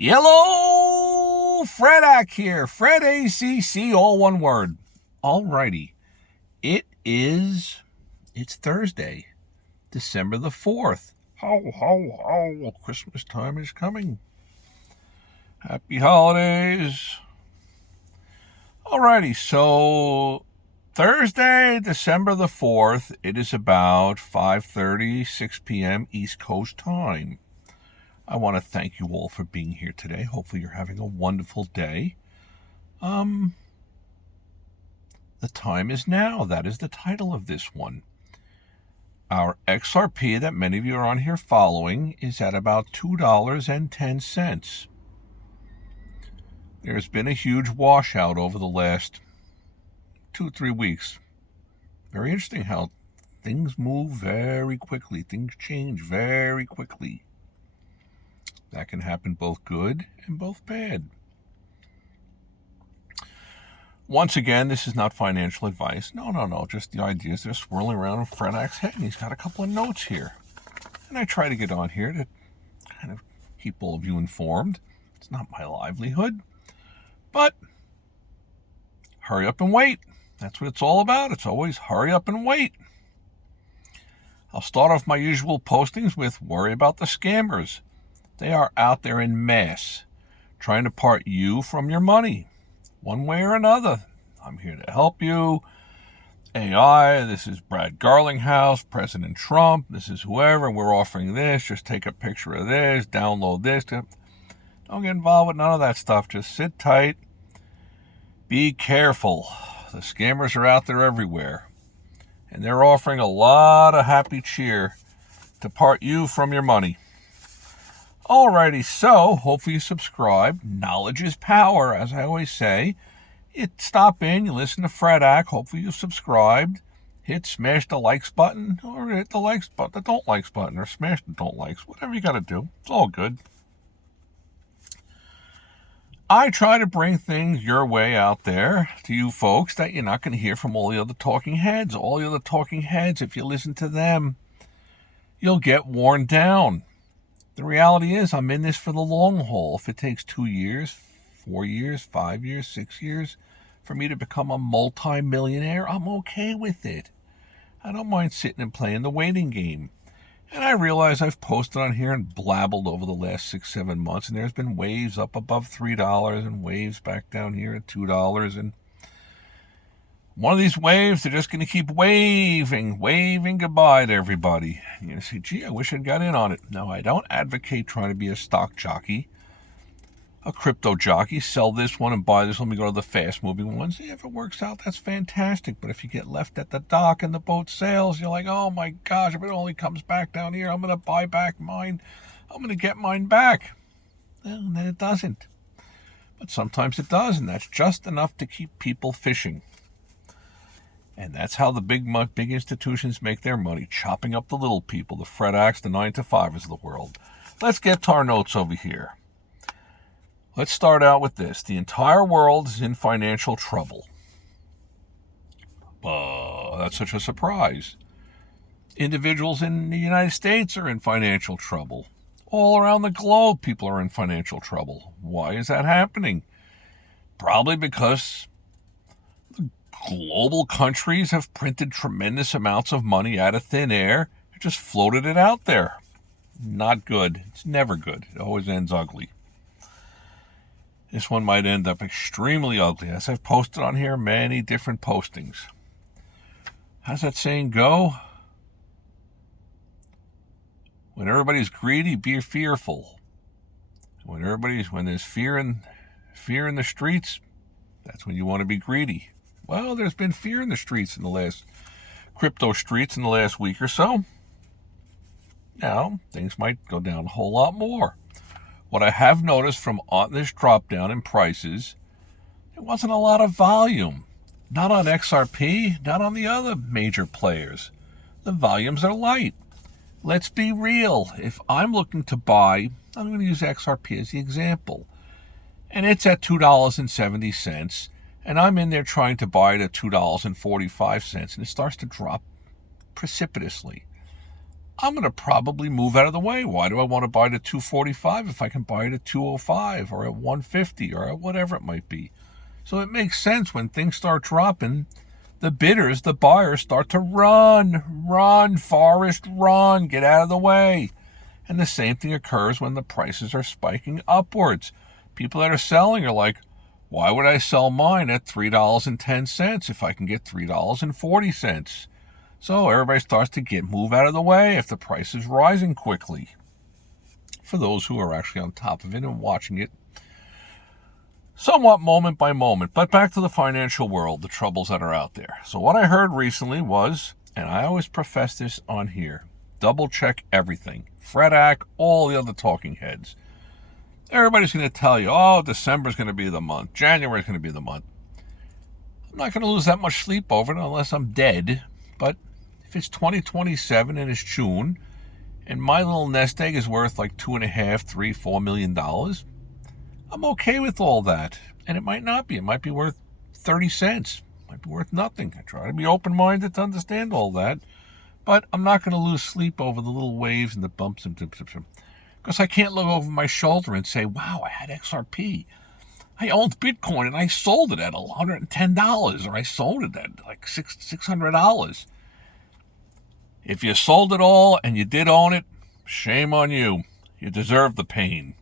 Hello, Fredak here. Fred ACC, all one word. Alrighty. It's Thursday, December the 4th. Ho, ho, ho. Christmas time is coming. Happy holidays. Alrighty, so Thursday, December the 4th, it is about 5:30, 6 p.m. East Coast time. I want to thank you all for being here today. Hopefully you're having a wonderful day. The time is now. That is the title of this one. Our XRP that many of you are on here following is at about $2.10. There's been a huge washout over the last 2-3 weeks. Very interesting how things move very quickly. Things change very quickly. That can happen both good and both bad. Once again, this is not financial advice. No. Just the ideas that are swirling around in Fredak's head. And he's got a couple of notes here. And I try to get on here to kind of keep all of you informed. It's not my livelihood. But hurry up and wait. That's what it's all about. It's always hurry up and wait. I'll start off my usual postings with worry about the scammers. They are out there in mass, trying to part you from your money, one way or another. I'm here to help you. AI, this is Brad Garlinghouse, President Trump, this is whoever, we're offering this, just take a picture of this, download this. Don't get involved with none of that stuff. Just sit tight. Be careful. The scammers are out there everywhere, and they're offering a lot of happy cheer to part you from your money. Alrighty, so hopefully you subscribe. Knowledge is power, as I always say. You stop in, you listen to Fredak. Hopefully you subscribed. Smash the likes button, or hit the likes button, the don't likes button, or smash the don't likes. Whatever you got to do. It's all good. I try to bring things your way out there to you folks that you're not going to hear from all the other talking heads. All the other talking heads, if you listen to them, you'll get worn down. The reality is I'm in this for the long haul. If it takes 2 years, 4 years, 5 years, 6 years for me to become a multi-millionaire, I'm okay with it. I don't mind sitting and playing the waiting game. And I realize I've posted on here and blabbled over the last 6-7 months, and there's been waves up above $3 and waves back down here at $2. And one of these waves, they're just going to keep waving goodbye to everybody. You're going to say, gee, I wish I'd got in on it. No, I don't advocate trying to be a stock jockey, a crypto jockey, sell this one and buy this one. We go to the fast-moving ones. If it works out, that's fantastic. But if you get left at the dock and the boat sails, you're like, oh, my gosh, if it only comes back down here, I'm going to buy back mine. I'm going to get mine back. Well, and then it doesn't. But sometimes it does, and that's just enough to keep people fishing. And that's how the big institutions make their money, chopping up the little people, the Fredaks, the 9-to-5ers of the world. Let's get to our notes over here. Let's start out with this. The entire world is in financial trouble. That's such a surprise. Individuals in the United States are in financial trouble. All around the globe, people are in financial trouble. Why is that happening? Probably because global countries have printed tremendous amounts of money out of thin air and just floated it out there. Not good. It's never good. It always ends ugly. This one might end up extremely ugly, as I've posted on here many different postings. How's that saying go? When everybody's greedy, be fearful. When there's fear in the streets, that's when you want to be greedy. Well, there's been fear in the streets crypto streets in the last week or so. Now, things might go down a whole lot more. What I have noticed from this drop down in prices, there wasn't a lot of volume. Not on XRP, not on the other major players. The volumes are light. Let's be real. If I'm looking to buy, I'm going to use XRP as the example, and it's at $2.70, and I'm in there trying to buy it at $2.45, and it starts to drop precipitously. I'm going to probably move out of the way. Why do I want to buy it at 245 if I can buy it at 205 or at 150 or at whatever it might be? So it makes sense when things start dropping, the bidders, the buyers start to run, Forrest, run, get out of the way. And the same thing occurs when the prices are spiking upwards. People that are selling are like, why would I sell mine at $3.10 if I can get $3.40? So everybody starts to move out of the way if the price is rising quickly. For those who are actually on top of it and watching it somewhat moment by moment. But back to the financial world, the troubles that are out there. So what I heard recently was, and I always profess this on here, double check everything. Fredak, all the other talking heads. Everybody's going to tell you, oh, December's going to be the month. January's going to be the month. I'm not going to lose that much sleep over it unless I'm dead. But if it's 2027 and it's June, and my little nest egg is worth like $2.5, $3, $4 million, I'm okay with all that. And it might not be. It might be worth 30 cents. It might be worth nothing. I try to be open-minded to understand all that. But I'm not going to lose sleep over the little waves and the bumps and dips. Because I can't look over my shoulder and say, wow, I had XRP. I owned Bitcoin and I sold it at $110, or I sold it at like $600. If you sold it all and you did own it, shame on you. You deserve the pain.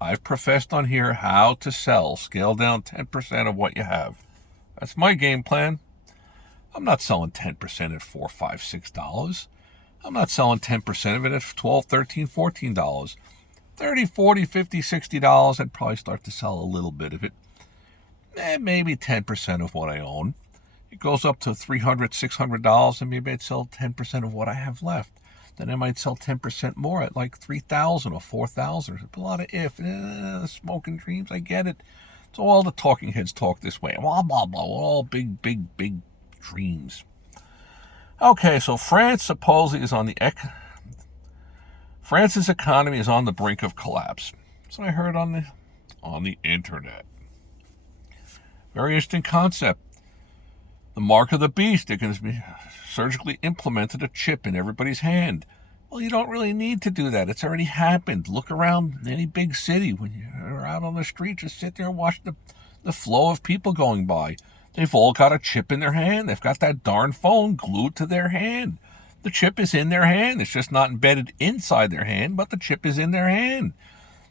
I've professed on here how to sell. Scale down 10% of what you have. That's my game plan. I'm not selling 10% at $4, $5, $6. I'm not selling 10% of it at $12, $13, $14. $30, $40, $50, $60, I'd probably start to sell a little bit of it. Maybe 10% of what I own. It goes up to $300, $600, and maybe I'd sell 10% of what I have left. Then I might sell 10% more at like $3,000 or $4,000. A lot of smoke and dreams, I get it. So all the talking heads talk this way. Blah, blah, blah, all big dreams. Okay, so France supposedly is France's economy is on the brink of collapse. So I heard on the internet. Very interesting concept. The mark of the beast. They're going to be surgically implemented a chip in everybody's hand. Well, you don't really need to do that. It's already happened. Look around any big city. When you're out on the street, just sit there and watch the flow of people going by. They've all got a chip in their hand. They've got that darn phone glued to their hand. The chip is in their hand. It's just not embedded inside their hand, but the chip is in their hand.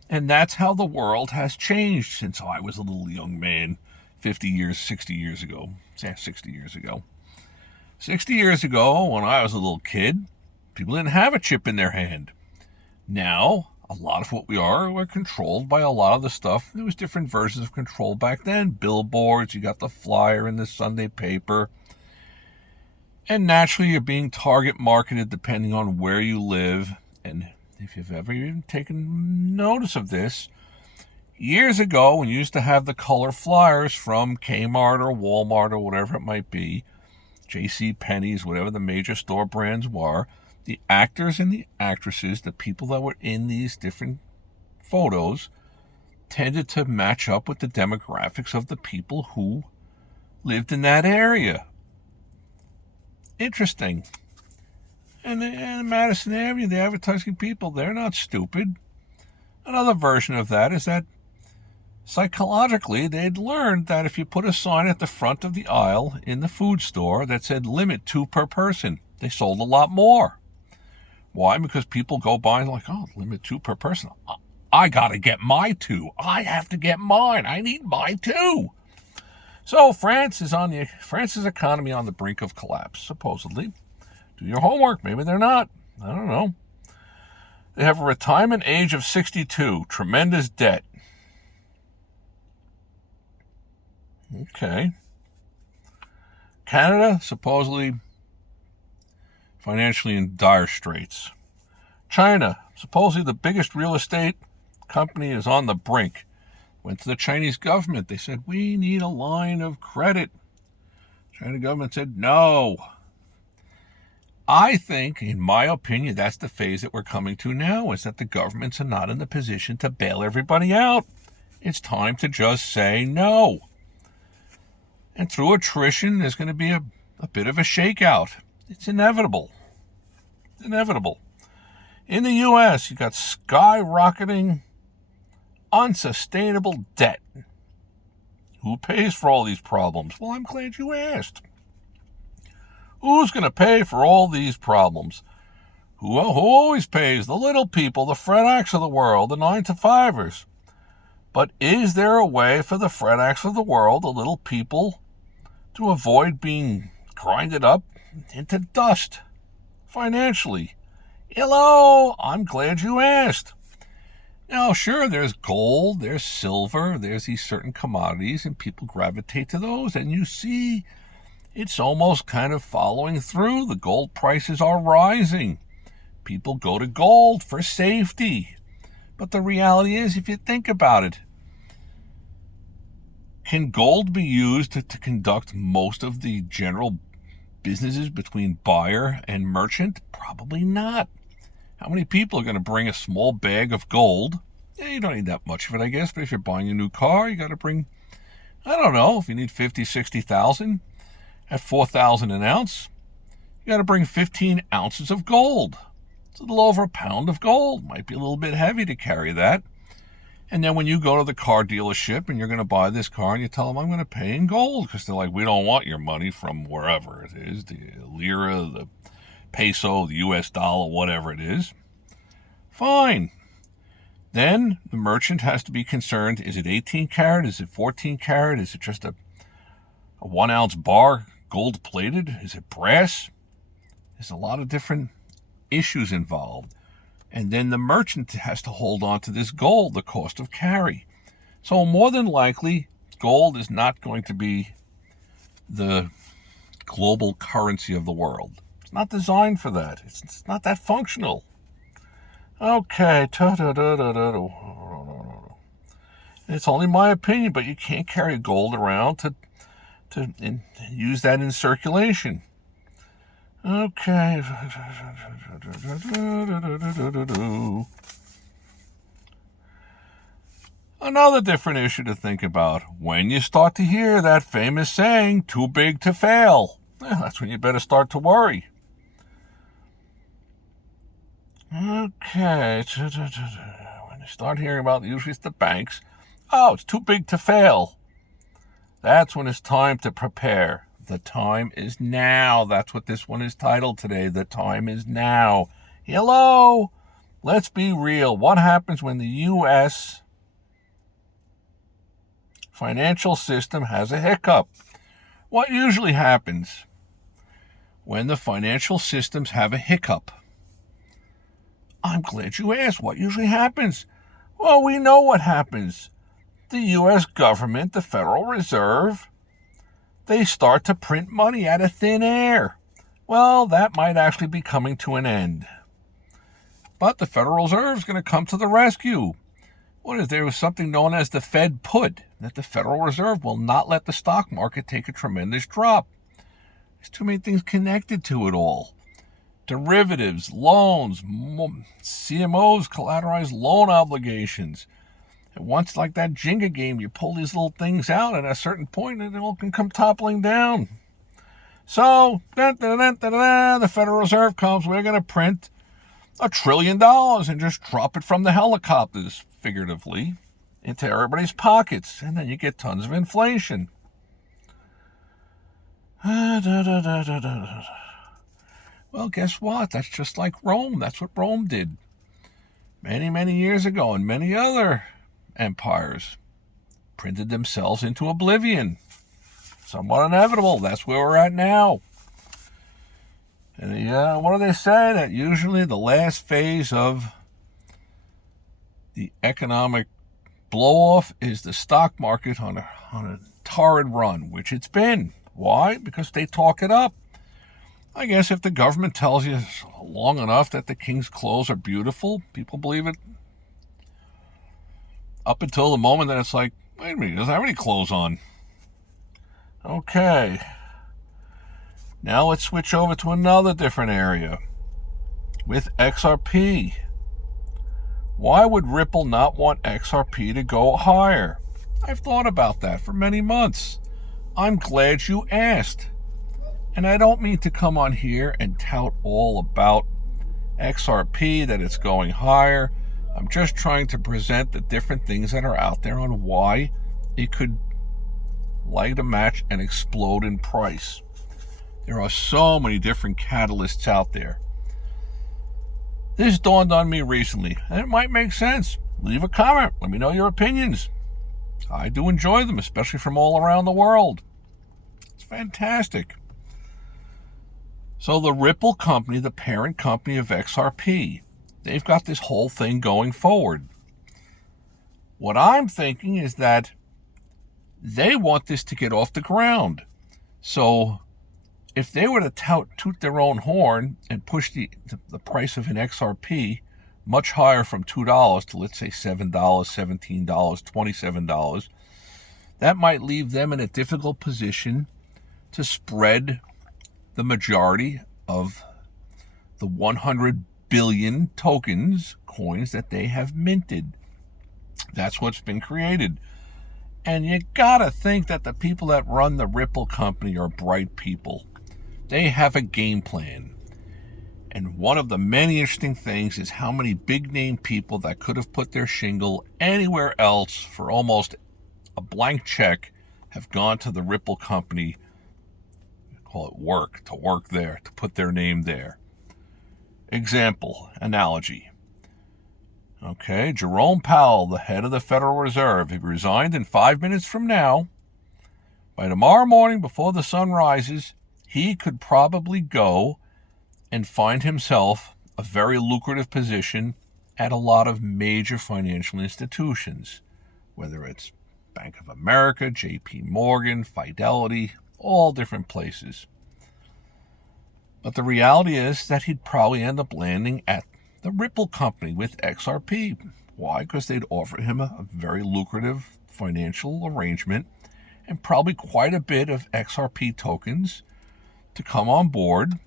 And that's how the world has changed since I was a little young man 60 years ago. 60 years ago. 60 years ago, when I was a little kid, people didn't have a chip in their hand. Now, a lot of what we're controlled by a lot of the stuff. There was different versions of control back then. Billboards, you got the flyer in the Sunday paper. And naturally, you're being target marketed depending on where you live. And if you've ever even taken notice of this, years ago, when you used to have the color flyers from Kmart or Walmart or whatever it might be, J.C. Penney's, whatever the major store brands were, the actors and the actresses, the people that were in these different photos, tended to match up with the demographics of the people who lived in that area. Interesting. And Madison Avenue, the advertising people, they're not stupid. Another version of that is that psychologically, they'd learned that if you put a sign at the front of the aisle in the food store that said limit 2 per person, they sold a lot more. Why? Because people go by and like, oh, limit 2 per person. I got to get my 2. I have to get mine. I need my 2. So France's economy on the brink of collapse, supposedly. Do your homework. Maybe they're not. I don't know. They have a retirement age of 62. Tremendous debt. Okay. Canada, supposedly financially in dire straits. China, supposedly the biggest real estate company, is on the brink. Went to the Chinese government. They said, we need a line of credit. China government said, no. I think, in my opinion, that's the phase that we're coming to now, is that the governments are not in the position to bail everybody out. It's time to just say no. And through attrition, there's going to be a bit of a shakeout. It's inevitable. It's inevitable. In the U.S., you got skyrocketing, unsustainable debt. Who pays for all these problems? Well, I'm glad you asked. Who's going to pay for all these problems? Who always pays? The little people, the Fred Acts of the world, the 9-to-5ers. But is there a way for the Fred Acts of the world, the little people, to avoid being grinded up into dust financially? Hello, I'm glad you asked. Now, sure, there's gold, there's silver, there's these certain commodities, and people gravitate to those, and you see it's almost kind of following through. The gold prices are rising. People go to gold for safety. But the reality is, if you think about it, can gold be used to conduct most of the general businesses between buyer and merchant? Probably not. How many people are going to bring a small bag of gold? Yeah, you don't need that much of it, I guess, but if you're buying a new car, you got to bring, I don't know, if you need 50, 60,000 at 4,000 an ounce, you got to bring 15 ounces of gold. It's a little over a pound of gold. Might be a little bit heavy to carry that. And then when you go to the car dealership and you're going to buy this car and you tell them, I'm going to pay in gold, because they're like, we don't want your money from wherever it is, the lira, the peso, the US dollar, whatever it is. Fine. Then the merchant has to be concerned, is it 18 karat? Is it 14 karat? Is it just a 1 ounce bar, gold plated? Is it brass? There's a lot of different issues involved. And then the merchant has to hold on to this gold, the cost of carry. So more than likely, gold is not going to be the global currency of the world. It's not designed for that. It's not that functional. Okay. It's only my opinion, but you can't carry gold around to use that in circulation. Okay. Another different issue to think about. When you start to hear that famous saying, too big to fail, that's when you better start to worry. Okay. When you start hearing about, usually it's the banks, oh, it's too big to fail. That's when it's time to prepare. The time is now. That's what this one is titled today. The time is now. Hello? Let's be real. What happens when the U.S. financial system has a hiccup? What usually happens when the financial systems have a hiccup? I'm glad you asked. What usually happens? Well, we know what happens. The U.S. government, the Federal Reserve, they start to print money out of thin air. Well, that might actually be coming to an end. But the Federal Reserve is going to come to the rescue. There was something known as the Fed put, that the Federal Reserve will not let the stock market take a tremendous drop. There's too many things connected to it all. Derivatives, loans, CMOs, collateralized loan obligations. And once, like that Jenga game, you pull these little things out at a certain point and it all can come toppling down. So, the Federal Reserve comes, we're going to print $1 trillion and just drop it from the helicopters, figuratively, into everybody's pockets. And then you get tons of inflation. Well, guess what? That's just like Rome. That's what Rome did many, many years ago, and many other empires printed themselves into oblivion. Somewhat inevitable. That's where we're at now. And what do they say? That usually the last phase of the economic blow-off is the stock market on a torrid run, which it's been. Why? Because they talk it up. I guess if the government tells you long enough that the king's clothes are beautiful, people believe it. Up until the moment that it's like, wait a minute, he doesn't have any clothes on. Okay. Now let's switch over to another different area. With XRP. Why would Ripple not want XRP to go higher? I've thought about that for many months. I'm glad you asked. And I don't mean to come on here and tout all about XRP, that it's going higher. I'm just trying to present the different things that are out there on why it could light a match and explode in price. There are so many different catalysts out there. This dawned on me recently, and it might make sense. Leave a comment. Let me know your opinions. I do enjoy them, especially from all around the world. It's fantastic. So the Ripple company, the parent company of XRP, they've got this whole thing going forward. What I'm thinking is that they want this to get off the ground. So if they were to toot their own horn and push the price of an XRP much higher from $2 to, let's say, $7, $17, $27, that might leave them in a difficult position to spread the majority of the 100 billion coins that they have minted. That's what's been created. And you gotta think that the people that run the Ripple company are bright people. They have a game plan. And one of the many interesting things is how many big name people that could have put their shingle anywhere else for almost a blank check have gone to the Ripple company, call it work, to work there, to put their name there. Example, analogy. Okay, Jerome Powell, the head of the Federal Reserve, he resigned in 5 minutes from now. By tomorrow morning, before the sun rises, he could probably go and find himself a very lucrative position at a lot of major financial institutions, whether it's Bank of America, JP Morgan, Fidelity, all different places. But the reality is that he'd probably end up landing at the Ripple company with XRP. Why? Because they'd offer him a very lucrative financial arrangement and probably quite a bit of XRP tokens to come on board.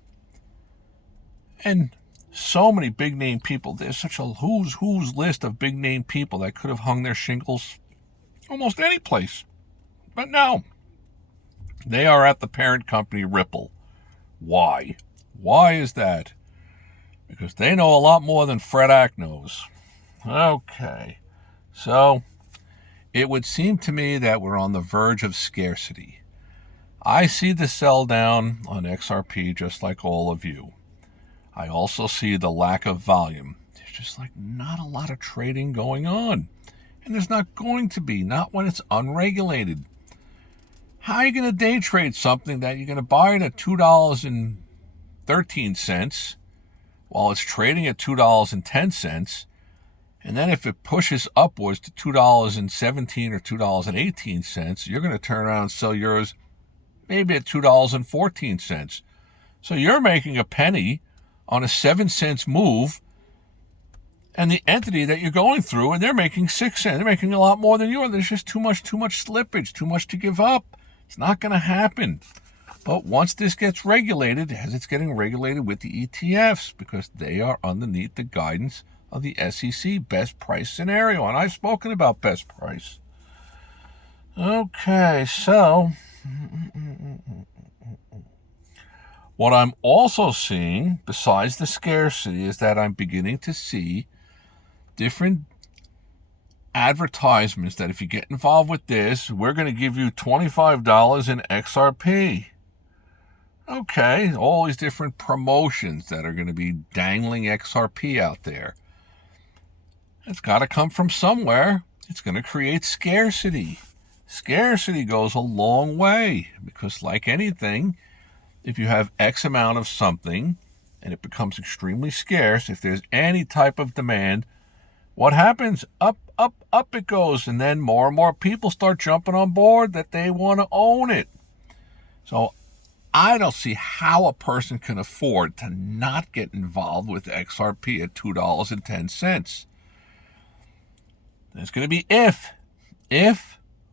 And so many big name people. There's such a who's list of big name people that could have hung their shingles almost any place. But no, they are at the parent company Ripple. Why? Why is that? Because they know a lot more than Fred Ack knows. Okay, so it would seem to me that we're on the verge of scarcity. I see the sell down on XRP just like all of you. I also see the lack of volume. There's just like not a lot of trading going on. And there's not going to be, not when it's unregulated. How are you going to day trade something that you're going to buy it at $2.13 while it's trading at $2.10, and then if it pushes upwards to $2.17 or $2.18, you're going to turn around and sell yours maybe at $2.14. So you're making a penny on a 7-cent move, and the entity that you're going through, and they're making 6 cents. They're making a lot more than you are. There's just too much slippage, too much to give up. It's not going to happen. But once this gets regulated, as it's getting regulated with the ETFs, because they are underneath the guidance of the SEC, best price scenario. And I've spoken about best price. Okay, so what I'm also seeing, besides the scarcity, is that I'm beginning to see different advertisements that if you get involved with this, we're going to give you $25 in XRP. Okay, all these different promotions that are going to be dangling XRP out there. It's got to come from somewhere. It's going to create scarcity. Scarcity goes a long way because, like anything, if you have X amount of something and it becomes extremely scarce, if there's any type of demand, what happens? Up it goes. And then more and more people start jumping on board that they want to own it. So I don't see how a person can afford to not get involved with XRP at $2.10. There's going to be if,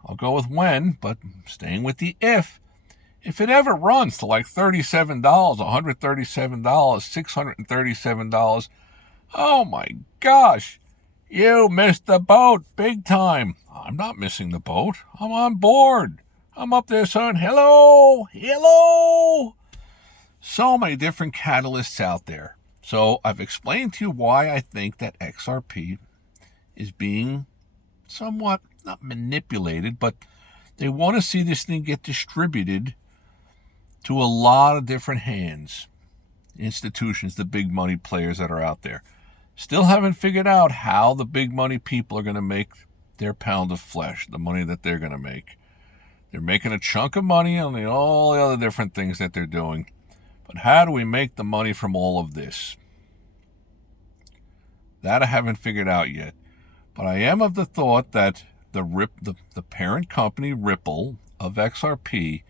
I'll go with when, but staying with the if it ever runs to like $37, $137, $637, oh my gosh, you missed the boat big time. I'm not missing the boat. I'm on board. I'm up there saying, hello. So many different catalysts out there. So I've explained to you why I think that XRP is being somewhat, not manipulated, but they want to see this thing get distributed to a lot of different hands, institutions, the big money players that are out there. Still haven't figured out how the big money people are going to make their pound of flesh, the money that they're going to make. They're making a chunk of money on all the other different things that they're doing. But how do we make the money from all of this? That I haven't figured out yet. But I am of the thought that the parent company, Ripple, of XRP,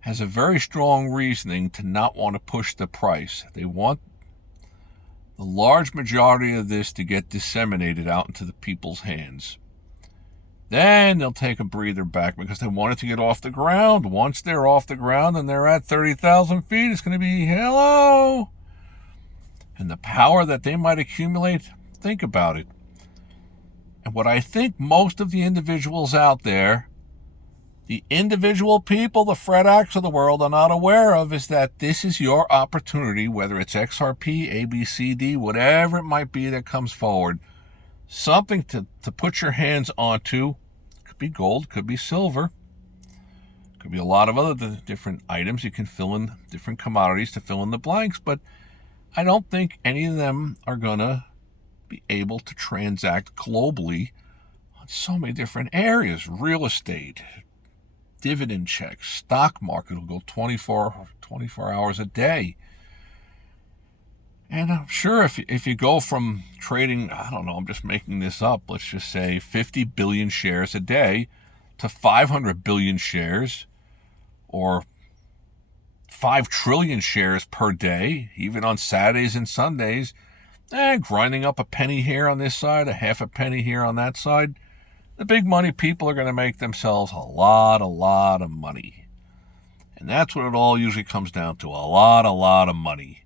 has a very strong reasoning to not want to push the price. They want the large majority of this to get disseminated out into the people's hands. Then they'll take a breather back because they want it to get off the ground. Once they're off the ground and they're at 30,000 feet, it's going to be hello. And the power that they might accumulate, think about it. And what I think most of the individuals out there, the individual people, the Fred Acts of the world, are not aware of is that this is your opportunity, whether it's XRP, ABCD, whatever it might be that comes forward, something to put your hands onto. Could be gold, could be silver, could be a lot of other different items. You can fill in different commodities to fill in the blanks, but I don't think any of them are going to be able to transact globally on so many different areas. Real estate, dividend checks, stock market will go 24 hours a day. And I'm sure if you go from trading, I don't know, I'm just making this up, let's just say 50 billion shares a day to 500 billion shares or 5 trillion shares per day, even on Saturdays and Sundays, grinding up a penny here on this side, a half a penny here on that side, the big money people are going to make themselves a lot of money. And that's what it all usually comes down to, a lot of money.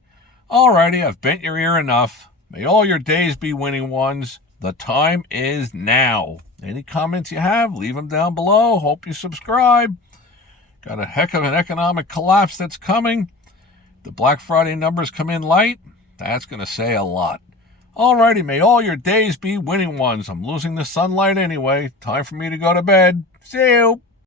Alrighty, I've bent your ear enough. May all your days be winning ones. The time is now. Any comments you have, leave them down below. Hope you subscribe. Got a heck of an economic collapse that's coming. The Black Friday numbers come in light. That's going to say a lot. Alrighty, may all your days be winning ones. I'm losing the sunlight anyway. Time for me to go to bed. See you.